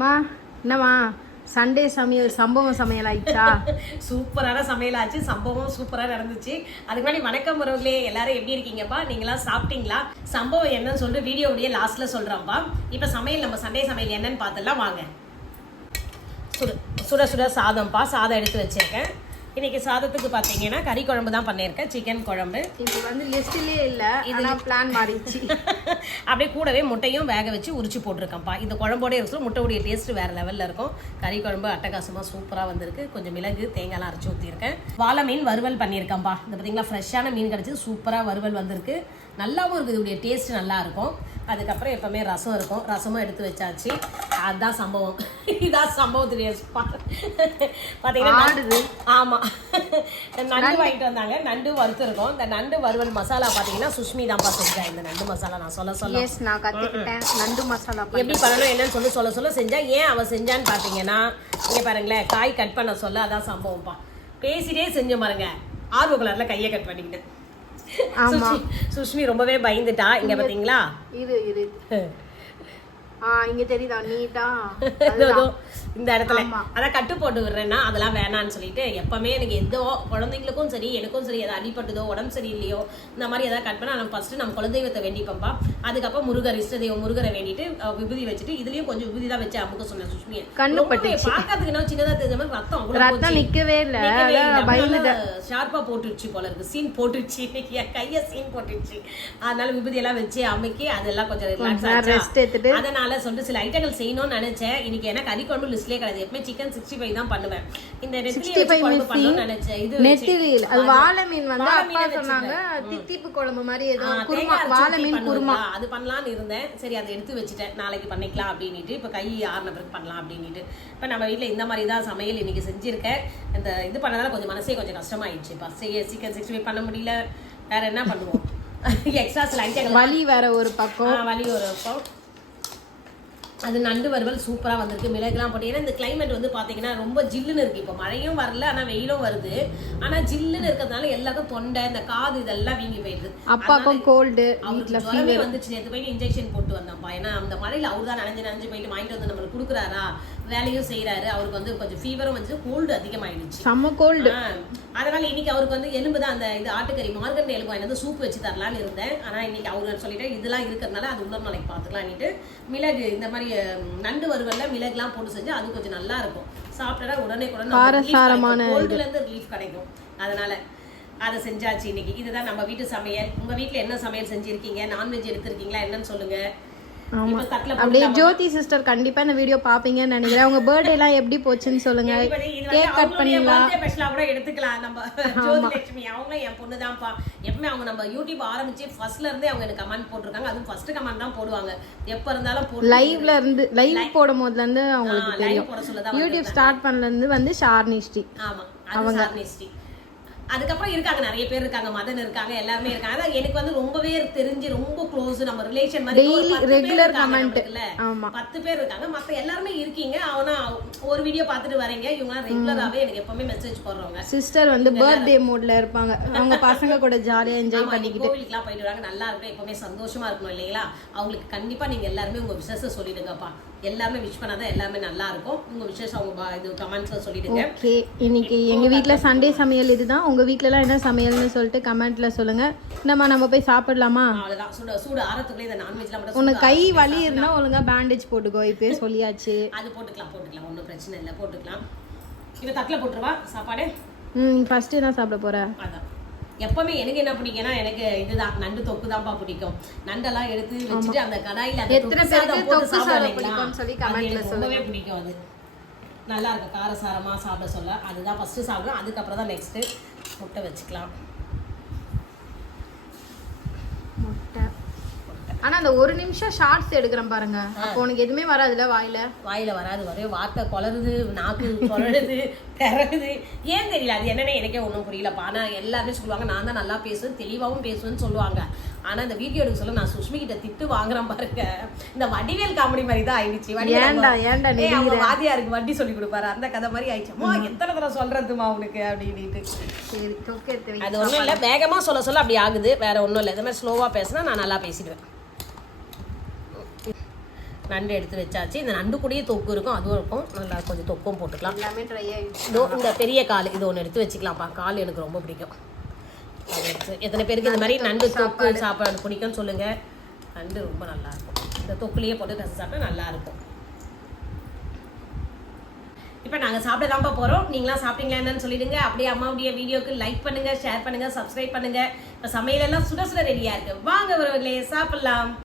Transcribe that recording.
மா என்னம்மா சண்டே சமையல் சம்பவம் சமையல் ஆயிடுச்சா? சூப்பரான சமையல் ஆச்சு. சம்பவம் சூப்பரா நடந்துச்சு. அதுக்கு முன்னாடி வணக்கம் உறவுகளே, எல்லாரும் எப்படி இருக்கீங்கப்பா? நீங்களாம் சாப்பிட்டீங்களா? சம்பவம் என்னன்னு சொல்லிட்டு வீடியோவுடைய லாஸ்ட்ல சொல்றேன்ப்பா. இப்ப சமையல் நம்ம சண்டே சமையல் என்னன்னு பார்த்துலாம் வாங்க. சுட சுட சாதம்ப்பா. சாதம் எடுத்து வச்சிருக்கேன். இன்னைக்கு சாதத்துக்கு பார்த்தீங்கன்னா கறி குழம்பு தான் பண்ணியிருக்கேன். சிக்கன் குழம்பு. இது வந்து லிஸ்ட்லயே இல்லை, இதெல்லாம் பிளான் மாறிடுச்சு. அப்படியே கூடவே முட்டையும் வேக வச்சு உரிச்சு போட்டிருக்கேன்ப்பா. இந்த குழம்போட இருக்கிற முட்டையுடைய டேஸ்ட் வேற லெவலில் இருக்கும். கறி குழம்பு அட்டகாசமாக சூப்பராக வந்திருக்கு. கொஞ்சம் மிளகு தேங்காய்லாம் அரைச்சி ஊற்றிருக்கேன். வாழை மீன் வறுவல் பண்ணியிருக்கேன்ப்பா. இந்த பார்த்தீங்களா ஃப்ரெஷ்ஷான மீன் கிடச்சி சூப்பராக வறுவல் வந்திருக்கு. நல்லாவும் இருக்குது. இதோடைய டேஸ்ட் நல்லா இருக்கும். அதுக்கப்புறம் எப்பவுமே ரசம் இருக்கும். ரசமும் எடுத்து வச்சாச்சு. அதுதான் சம்பவம். இதான் சம்பவத்துடைய பார்த்தீங்கன்னா ஆமாம் நண்டு வாங்கிட்டு வந்தாங்க. நண்டு வறுத்துருக்கோம். இந்த நண்டு வறுவல் மசாலா பார்த்தீங்கன்னா சுஷ்மி தான்ப்பா செஞ்சேன். இந்த நண்டு மசாலா நான் சொல்ல நான் கற்றுக்கிட்டேன். நண்டு மசாலா எப்படி பண்ணணும் என்னன்னு சொல்ல செஞ்சேன். ஏன் அவள் செஞ்சான்னு பார்த்தீங்கன்னா இங்கே பாருங்களேன், காய் கட் பண்ண சொல்ல அதான் சம்பவம்ப்பா. பேசிட்டே செஞ்ச பாருங்க, ஆர்வ கலர்ல கையை கட் பண்ணிக்கிட்டேன். சுஷ்மி ரொம்பவே பயந்துட்டா. இங்க பாத்தீங்களா, இது இங்க தெரியுதா நீட்டா இந்த இடத்துல அதான் கட்டு போட்டு விடுறேன்னா அதெல்லாம் வேணான்னு சொல்லிட்டு எப்பவுமே எனக்கு எதோ குழந்தைங்களுக்கும் சரி எனக்கும் சரி எதாவது அடிப்பட்டதோ உடம்பு சரியில்லையோ இந்த மாதிரி எதாவது கட் பண்ணா நம்ம ஃபர்ஸ்ட் நம்ம குலதெய்வத்தை வேண்டிப்போம்பா. அதுக்கப்புறம் முருகர் இஷ்ட தெய்வம் முருகரை வேண்டிட்டு விபூதி வச்சுட்டு இதுலயும் கொஞ்சம் விபூதி தான் வச்சு அமுக்க சொன்னேன். சுஷ்மியை பாக்கிறதுக்கு சின்னதா தெரிஞ்ச மாதிரி ரத்தம் நிக்கவே இல்ல, ஷார்ப்பா போட்டுருச்சு போல இருக்கு. சீன் போட்டுருச்சு. இன்னைக்கு என் கைய சீன் போட்டுருச்சு. அதனால விபூதி எல்லாம் வச்சு அமுக்கி அதெல்லாம் கொஞ்சம் ரிலாக்ஸ். அதனால சொல்லிட்டு சில ஐட்டங்கள் செய்யணும்னு நினைச்சேன். இன்னைக்கு ஏன்னா கறி குழம்பு லிஸ்ட்லயே கிடையாது. எப்பவுமே சிக்கன் 65 தான் பண்ணுவேன். இந்த நெத்திலி குழம்பு பண்ணணும்னு நினைச்சேன். இது நெத்திலி அது வாழை மீன் வந்து அப்பா சொன்னாங்க தித்திப்பு குழம்பு மாதிரி ஏதோ குருமா, வாழை மீன் குருமா அது பண்ணலாம்னு இருந்தேன். சரி அதை எடுத்து வச்சுட்டேன். நாளைக்கு பண்ணிக்கலாம் அப்படின்ட்டு இப்ப கை ஆறுன பிறகு பண்ணலாம் அப்படின்ட்டு இப்ப நம்ம வீட்டுல இந்த மாதிரி தான் சமையல் இன்னைக்கு செஞ்சிருக்கேன். இந்த இது பண்ணதால கொஞ்சம் மனசே கொஞ்சம் கஷ்டமாயிடுச்சு. சிக்கன் 65 பண்ண முடியல. வேற என்ன பண்ணுவோம்? எக்ஸ்ட்ரா சில ஐட்டங்கள் வலி வேற ஒரு பக்கம், வலி ஒரு பக்கம். அது நண்டு வறுவல் சூப்பராக வந்திருக்கு. மிளகுலாம் போட்டு. ஏன்னா இந்த கிளைமேட் வந்து பார்த்தீங்கன்னா ரொம்ப ஜில்லுன்னு இருக்குது. இப்போ மழையும் வரல, ஆனால் வெயிலும் வருது. ஆனால் ஜில்லுன்னு இருக்கிறதுனால எல்லாருக்கும் தொண்டை இந்த காது இதெல்லாம் வீங்கி போயிடுது. அப்பாக்கும் கோல்டு, அவருக்கு ஜுரமே வந்துச்சு. நேற்று போய் இன்ஜெக்ஷன் போட்டு வந்தோம்ப்பா. ஏன்னா அந்த மழையில் அவர் தான் நனைஞ்சு போயிட்டு வாங்கிட்டு வந்து நம்மளுக்கு கொடுக்குறாரா, வேலையும் செய்யறாரு. அவருக்கு வந்து கொஞ்சம் ஃபீவரும் வந்து கோல்டு அதிகமாயிடுச்சு, செம்ம கோல்டு. அதனால இன்னைக்கு அவருக்கு வந்து எலும்பு தான் அந்த இது ஆட்டுக்கறி மார்கன் எலும்பு வந்து சூப் வச்சு தரலான்னு இருந்தேன். ஆனா இன்னைக்கு அவரு சொல்லிட்டு இதெல்லாம் இருக்கிறதுனால அது இன்னொரு நாளைக்கு பார்த்துக்கலான்ட்டு மிளகு இந்த மாதிரி நண்டு வறுவல்ல மிளகுலாம் போட்டு செஞ்சு அது கொஞ்சம் நல்லா இருக்கும். சாப்பிட்டா உடனே கோல்டுல இருந்து ரிலீஃப் கிடைக்கும். அதனால அதை செஞ்சாச்சு இன்னைக்கு. இதுதான் நம்ம வீட்டு சமையல். உங்க வீட்டுல என்ன சமையல் செஞ்சிருக்கீங்க? நான்வெஜ் எடுத்திருக்கீங்களா என்னன்னு சொல்லுங்க. அப்படியே ஜோதி சிஸ்டர் கண்டிப்பா இந்த வீடியோ பாப்பீங்கன்னு நினைக்கிறேன். உங்க பர்த்டே எல்லாம் எப்படி போச்சுன்னு சொல்லுங்க. கேக் கட் பண்ணீங்களா? ஸ்பெஷலா கூட எடுத்துக்கலாம். நம்ம ஜோதி லட்சுமி அவங்க என் பொண்ணு தான்ப்பா. எப்பவுமே அவங்க நம்ம யூடியூப் ஆரம்பிச்சு ஃபர்ஸ்ட்ல இருந்தே அவங்க எனக்கு கமெண்ட் போட்டிருக்காங்க. அதுவும் ஃபர்ஸ்ட் கமெண்ட் தான் போடுவாங்க. எப்ப இருந்தாலும் லைவ்ல இருந்து லைவ் போடும் போதுல இருந்து அவங்களுக்கு தெரியும். யூடியூப் ஸ்டார்ட் பண்ணல இருந்து வந்து ஷார்னிஸ்டி. ஆமா, அவங்க ஷார்னிஸ்டி. அதுக்கப்புறம் இருக்காங்க, நிறைய பேர் இருக்காங்க, மதன் இருக்காங்க, எல்லாருமே இருக்காங்க. அதான் எனக்கு வந்து ரொம்பவே தெரிஞ்சு ரொம்ப க்ளோஸ், நம்ம ரிலேஷன் மாதிரி ரெகுலர் கமெண்ட் 10 பேர் இருக்காங்க. மத்த எல்லாருமே இருக்கீங்க. ஆனா ஒரு வீடியோ பார்த்துட்டு வரீங்க. இவங்க ரெகுலராவே எனக்கு எப்பவுமே மெசேஜ் போடுறவங்க. சிஸ்டர் வந்து பர்த்டே மூட்ல இருப்பாங்க. அவங்க பசங்க கூட ஜாலியா என்ஜாய் பண்ணிக்கிட்டு கோவிலுக்குலாம் போயிட்டு வராங்க. நல்லா இருக்கும். எப்பவுமே சந்தோஷமா இருக்கணும் இல்லைங்களா? அவங்களுக்கு கண்டிப்பா நீங்க எல்லாருமே உங்க விசேஷம் சொல்லிடுங்கப்பா. எல்லாமே விஷ் பண்ணாதான் எல்லாமே நல்லா இருக்கும். உங்க விசேஷம் அவங்க இது கமெண்ட்ஸ்ல சொல்லிடுங்க. ஓகே, இன்னைக்கு எங்க வீட்ல சண்டே சமையல் இதுதான். உங்க வீட்ல எல்லாம் என்ன சமையல்னு சொல்லிட்டு கமெண்ட்ல சொல்லுங்க. நம்ம போய் சாப்பிடலாமா? அவ்வளவுதான். சூடு ஆறதுக்குள்ள இந்த நான்வெஜ்லாம் மட்டும். உனக்கு கை வலி இருந்தா ஒழுங்கா பேண்டேஜ் போட்டுக்கோ. இப்பவே சொல்லியாச்சு. அது போட்டுக்கலாம் ஒன்றும் பிரச்சனை இல்லை, போட்டுக்கலாம். இதை தட்டில் போட்டுருவா சாப்பாடு. ஃபர்ஸ்ட் என்ன சாப்பிட போற? அதான் எப்பவுமே எனக்கு என்ன பிடிக்கும்னா எனக்கு இதுதான் நண்டு தொக்கு தான்ப்பா பிடிக்கும். நண்டெல்லாம் எடுத்து வச்சுட்டு அந்த கடாயில எத்தனை பேருக்கு தொக்கு சாதம் பிடிக்கும்னு சொல்லி கமெண்ட்ல சொல்லவே பிடிக்கும். அது நல்லா இருக்கும், காரசாரமா சாப்பிட சொல்ல. அதுதான் ஃபர்ஸ்ட் சாப்பிடுறோம். அதுக்கப்புறம் தான் நெக்ஸ்ட் முட்டை வச்சுக்கலாம். ஆனா அந்த ஒரு நிமிஷம் ஷார்ட்ஸ் எடுக்கிறேன் பாருங்க. அப்போ உனக்கு எதுவுமே வராதுல? வாயில வராது. ஒரே வார்த்தை குளருது, நாக்கு குளருது, பிறகுது. ஏன் தெரியல, அது என்னன்னு எனக்கே ஒன்றும் புரியலப்பா. ஆனா எல்லாருமே சொல்லுவாங்க நான் தான் நல்லா பேசுவேன், தெளிவாகவும் பேசுவேன்னு சொல்லுவாங்க. ஆனா இந்த வீடியோ எடுக்க சொல்ல நான் சுஷ்மி கிட்ட திட்டு வாங்குறேன் பாருங்க. இந்த வடிவேல் காமெடி மாதிரி தான் ஆயிடுச்சு. வாதியாருக்கு வட்டி சொல்லி கொடுப்பாரு, அந்த கதை மாதிரி ஆயிடுச்சுமா. எத்தனை தடவை சொல்றதுமா அவனுக்கு அப்படின்ட்டு. அது ஒண்ணும் இல்ல, வேகமா சொல்ல அப்படி ஆகுது. வேற ஒண்ணும் இல்லை. இந்த மாதிரி ஸ்லோவா பேசினா நான் நல்லா பேசிடுவேன். நண்டு எடுத்து வச்சாச்சு. இந்த நண்டு கூடயே தொக்கு இருக்கும், அதுவும் இருக்கும். நல்லா கொஞ்சம் தொக்கும் போட்டுக்கலாம். எல்லாமே ட்ரை ஆயிடுச்சு. இதோ இந்த பெரிய கால் இது ஒன்று எடுத்து வச்சுக்கலாம்ப்பா. கால் எனக்கு ரொம்ப பிடிக்கும். அது எடுத்து எத்தனை பேருக்கு இந்த மாதிரி நண்டு தொக்கு சாப்பாடு பிடிக்கும்னு சொல்லுங்கள். நண்டு ரொம்ப நல்லாயிருக்கும். இந்த தொக்குலேயே போட்டு கசை சாப்பிட்டா நல்லாயிருக்கும். இப்போ நாங்கள் சாப்பிட தான்ப்பா போகிறோம். நீங்களாம் சாப்பிட்டீங்களா என்னன்னு சொல்லிடுங்க. அப்படியே அம்மாவுடைய வீடியோக்கு லைக் பண்ணுங்கள், ஷேர் பண்ணுங்கள், சப்ஸ்கிரைப் பண்ணுங்கள். இப்போ சமையலெல்லாம் சுட சுட ரெடியாக இருக்குது. வாங்க உறவுகளே சாப்பிட்லாம்.